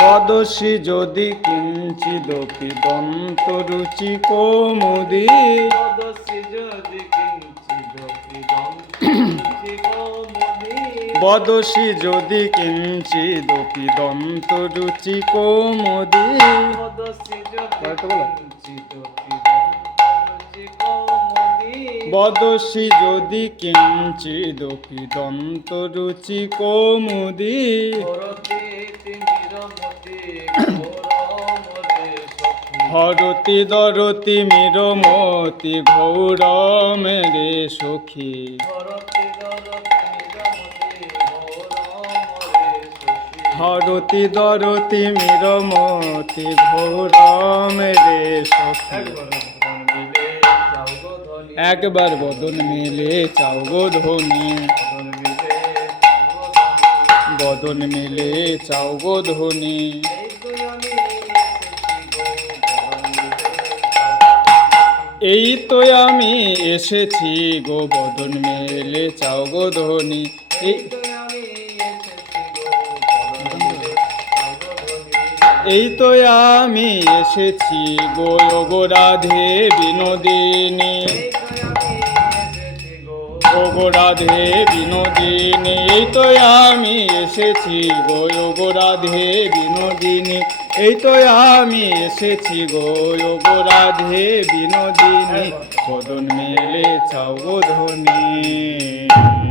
বদসি যদি কিঞ্চিদপি দন্তরুচি কৌমুদী বদসি যদি কিঞ্চিদপি দন্তরুচি কৌমুদী বদসি যদি কিঞ্চিদপি দন্তরুচি কৌমুদী হরতি দরতি মিরমতি ঘৌর মেরে সখী হরতি দরতি মিরমতি ঘৌর মেরে সখী একবার বদন মেলে চাও গো ধনী বদন মেলে চাও গো ধনী এই তো আমি এসেছি গো বদন মেলে চাও গো ধনী এই তো আমি এসেছি গো গো রাধে বিনোদিনী গো রাধে বিনোদিনী এই তো আমি এসেছি গো রাধে বিনোদিনী এই তো আমি এসেছি গো রাধে বিনোদিনী বদন মেলে চাও গো ধনী।